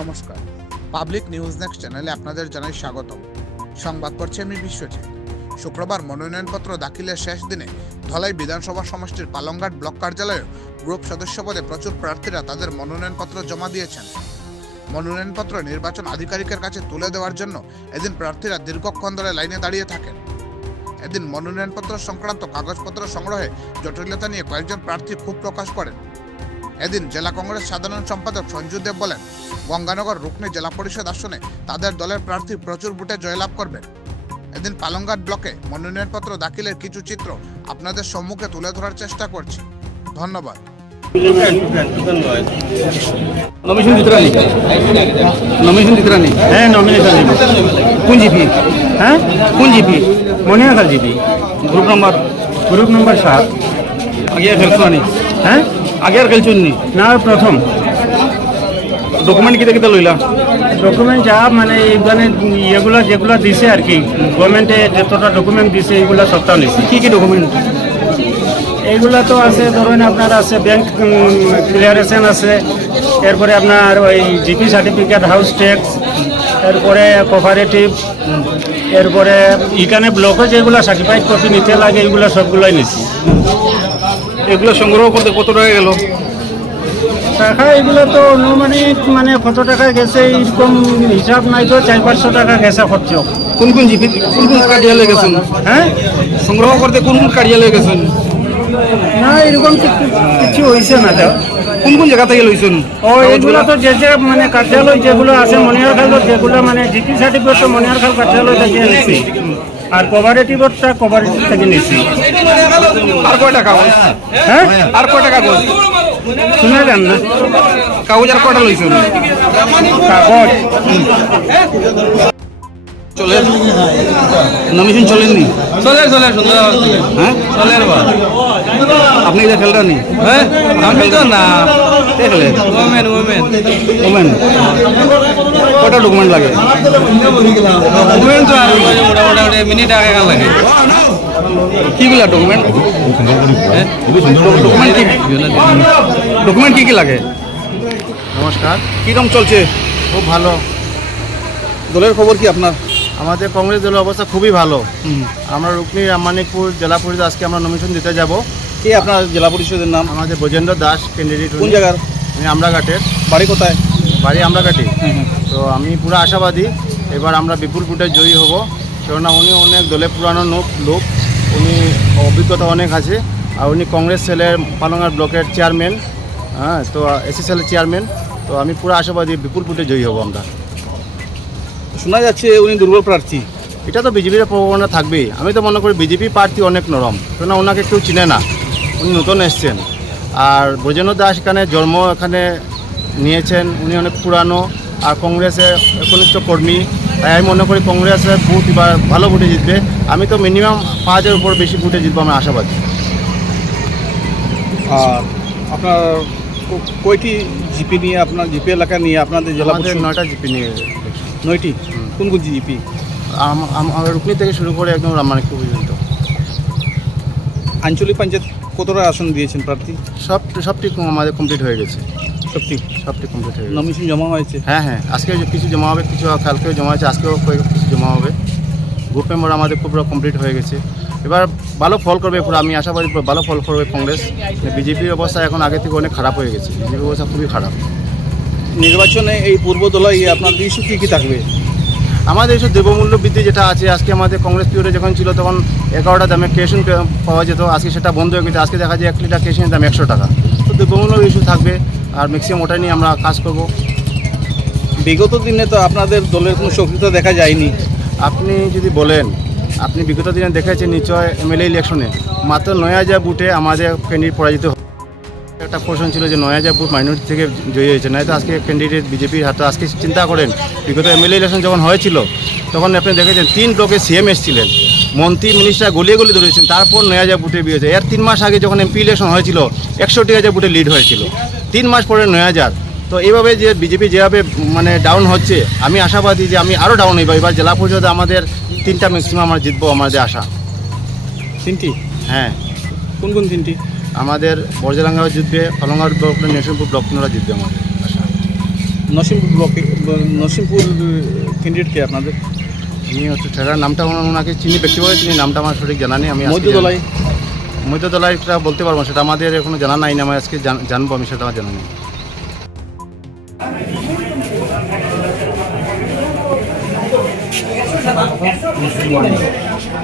নমস্কার। Public news next চ্যানেলে আপনাদের জানাই স্বাগত সংবাদ পড়ছি আমি বিশ্বজিৎ। শুক্রবার মনোনয়নপত্র দাখিলের শেষ দিনে ধলাই বিধানসভা সমষ্টির পালংঘাট ব্লক কার্যালয়ে গ্রুপ সদস্য পদে প্রচুর প্রার্থীরা তাদের মনোনয়নপত্র জমা দিয়েছেন। মনোনয়নপত্র নির্বাচন আধিকারিকের কাছে তুলে দেওয়ার জন্য এদিন প্রার্থীরা দীর্ঘক্ষণ ধরে লাইনে দাঁড়িয়ে থাকেন। এদিন মনোনয়নপত্র সংক্রান্ত কাগজপত্র সংগ্রহে জটিলতা নিয়ে কয়েকজন প্রার্থী ক্ষোভ প্রকাশ করেন। এদিন জেলা কংগ্রেস সাধারণ সম্পাদক সঞ্জু দেব বলেন গঙ্গানগর রুকনি জেলা পরিষদ আসনে তাদের দলের প্রার্থী প্রচুর ভোটে জয়লাভ করবেন। এদিন পালংঘাট ব্লকে মনোনয়নপত্র দাখিলের কিছু চিত্র আপনাদের সম্মুখে তুলে ধরার চেষ্টা করছি। ধন্যবাদ। নমিনেশন দিতরা নেই নমিনেশন দিতরা নেই হ্যাঁ নমিনেশন দিব। কোন জিপি? হ্যাঁ? কোন GP? Moniakhal GP. Group number? Group number সাত। আগে হ্যাঁ? আগে আর খেলছো নি না প্রথম। ডকুমেন্ট কিতা কিতা লইলা? ডকুমেন্ট যা মানে এইখানে এগুলো যেগুলা দিছে আর কি গভর্নমেন্টে যতটা ডকুমেন্ট দিছে এইগুলো সবটাও নিছে। কি কি ডকুমেন্ট এইগুলো তো আছে ধরুন আপনার আছে ব্যাংক ক্লিয়ারেশন আছে এরপরে আপনার ওই জিপি সার্টিফিকেট হাউস ট্যাক্স এরপরে কোপারেটিভ এরপরে এখানে ব্লকে যেগুলো সার্টিফাইড কপি নিতে লাগে এইগুলো সবগুলোই নিছি। এগুলো সংগ্রহ করতে কত টাকা গেল? টাকা এগুলো তো অনুমানিক মানে কত টাকা গেছে এরকম হিসাব নাই তো চার পাঁচশো টাকা গেছে খরচ কোন কোন জিপি কোন কোন কার্যালয়ে গেছেন? হ্যাঁ? সংগ্রহ করতে কোন কোন কার্যালয়ে গেছেন? না এরকম কিছু- হয়েছে না তো। কোন কোন জায়গা থেকে লইছেন? ও এগুলো তো যে যে মানে কার্যালয় যেগুলো আছে মনিহারখাল যেগুলো মানে জিপি সার্টিফিকেট তো মনিহারখাল কার্যালয় থেকে নিছি। আর কোভারেটিভটা কোভারেটিভ থেকে নিছি। আর কয় টাকা কাগজ? হ্যাঁ? আর কয় টাকা কাগজ? শুনে যান না। কাগজ আর কয়টা লইছেন? কাগজ। চলে চলেননি? চলে চলে সুন্দর হ্যাঁ? চলে আপনি এটা খেলটা নি? হ্যাঁ? আমি তো না। কে খেলে ওমেন ওমেন। ওমেন। কয়টা ডকুমেন্ট লাগে? তো আর মোটামুটি মিনিট আগে লাগে। কিগুলা ডকুমেন্ট ডকুমেন্ট কি? ডকুমেন্ট কি কি লাগে? নমস্কার। কিরম চলছে? খুব ভালো। দলের খবর কি আপনার? আমাদের কংগ্রেস দলের অবস্থা খুবই ভালো। আমরা রুকনি রামানিকপুর জেলা পরিষদ আজকে আমরা নমিনেশন দিতে যাব। কে আপনার জেলা পরিষদের নাম? আমাদের বজেন্দ্র দাস ক্যান্ডিডেট কোন জায়গার? আমি আমরাঘাটের। বাড়ি কোথায়? বাড়ি আমরাঘাটি। তো আমি পুরো আশাবাদী এবার আমরা বিপুল ভোটে জয়ী হব। কেননা উনি অনেক দলে পুরানো লোক লোক। উনি অভিজ্ঞতা অনেক আছে। আর উনি কংগ্রেস সেলের পালঙ্গার ব্লকের চেয়ারম্যান। হ্যাঁ তো এসি সেলের চেয়ারম্যান। তো আমি পুরো আশাবাদী বিপুল ভোটে জয়ী হব আমরা। শোনা যাচ্ছে উনি দুর্বল প্রার্থী। এটা তো বিজেপির প্রবণতা থাকবেই। আমি তো মনে করি বিজেপি প্রার্থী অনেক নরম। কেননা ওনাকে কেউ চিনে না। উনি নতুন এসছেন। আর ব্রজেন্দ্র দাস এখানে জন্ম এখানে নিয়েছেন। উনি অনেক পুরানো। আর কংগ্রেসের একনিষ্ঠ কর্মী। তাই আমি মনে করি কংগ্রেসের ভোট এবার ভালো ভোটে জিতবে। আমি তো মিনিমাম পাঁচ হাজার উপর বেশি ভোটে জিতবো আমি আশাবাদী। আর আপনার কয়টি জিপি নিয়ে আপনার জিপি এলাকা নিয়ে আপনাদের জেলা আমাদের নয়টা জিপি নিয়ে নয়টি? কোন কোন জিপি? আম- আম- আমার রুকনি থেকে শুরু করে একদম রামানিকপুর পর্যন্ত। আঞ্চলিক পঞ্চায়েত কতটা আসন দিয়েছেন প্রার্থী? সব সবটি আমাদের কমপ্লিট হয়ে গেছে। সত্যি সবটি কমপ্লিট হয়ে গেছে। নমিনেশন জমা হয়েছে? হ্যাঁ হ্যাঁ আজকে কিছু জমা হবে কিছু কালকেও জমা হয়েছে আজকেও কিছু জমা হবে। গ্রুপ মেম্বার আমাদের পুরো কমপ্লিট হয়ে গেছে। এবার ভালো ফল করবে পুরো আমি আশা করি ভালো ফল করবে কংগ্রেস। বিজেপির অবস্থা এখন আগে থেকে অনেক খারাপ হয়ে গেছে। বিজেপির অবস্থা খুবই খারাপ। নির্বাচনে এই পূর্ব দলাই আপনার ইস্যু কী কী থাকবে? আমাদের এইসব দ্রব্যমূল্য বৃদ্ধি যেটা আছে আজকে আমাদের কংগ্রেস পিরিয়ডে যখন ছিল তখন এগারোটা দামে কেশন পাওয়া যেত। আজকে সেটা বন্ধ হয়ে গেছে। আজকে দেখা যায় এক লিটার কেশনের দাম একশো টাকা। তো দ্রব্যমূল্য ইস্যু থাকবে আর ম্যাক্সিমাম ওটা নিয়ে আমরা কাজ করব। বিগত দিনে তো আপনাদের দলের কোনো সক্রিয়তা দেখা যায়নি। আপনি যদি বলেন আপনি বিগত দিনে দেখেছেন নিশ্চয় এমএলএ ইলেকশনে মাত্র নয় হাজার বুথে আমাদের ক্যান্ডিডেট পরাজিত। একটা প্রশ্ন ছিল যে নয় বুথ মাইনরিটি থেকে জয়ী হয়েছে। নয়তো আজকে ক্যান্ডিডেট বিজেপির হাতে আজকে চিন্তা করেন বিগত এমএলএ ইলেকশন যখন হয়েছিল তখন আপনি দেখেছেন তিন ব্লকে সিএম এসেছিলেন। মন্ত্রী মিনিস্টার গলিয়ে গলি ধরেছেন তারপর নয় হাজার বুথে বিয়েছে এর তিন মাস আগে যখন এমপি ইলেকশন হয়েছিল একষট্টি হাজার বুটে লিড হয়েছিল। তিন মাস পরে নয় হাজার তো এইভাবে যে বিজেপি যেভাবে মানে ডাউন হচ্ছে আমি আশাবাদী যে আমি আরও ডাউন হইব। এবার জেলা পরিষদে আমাদের তিনটা ম্যাক্সিমাম আমরা জিতবো আমাদের আশা। তিনটি? হ্যাঁ। কোন কোন তিনটি? আমাদের বর্জলাঙ্গাও জিতবে অলঙ্গার ব্লক নেশনপুর ব্লক পুনরা জিতবে আমাদের নসিমপুর ব্লকে নসিমপুর ক্যান্ডিডেট কে আপনাদের আমি হচ্ছে ঠেলার নামটা ওনাকে চিনি ব্যক্তিগত চিনি নামটা আমার সঠিক জানা নেই আমি আজকে মধ্যদলাই বলতে পারব না, সেটা আমাদের এখনও জানা নাই না আমি আজকে জান- জানব আমি সেটা আমার জানা নেই কাল বাবা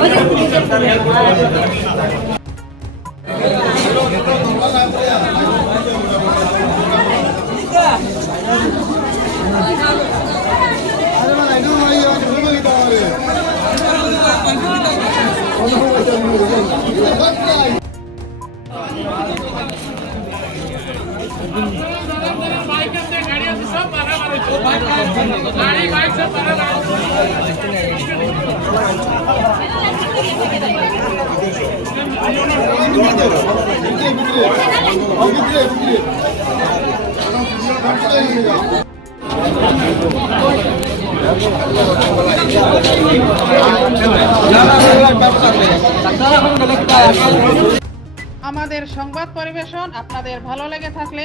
গাড়ি কিনা থাকে যাওয়া আমাদের সংবাদ পরিবেশন আপনাদের ভালো লেগে থাকলে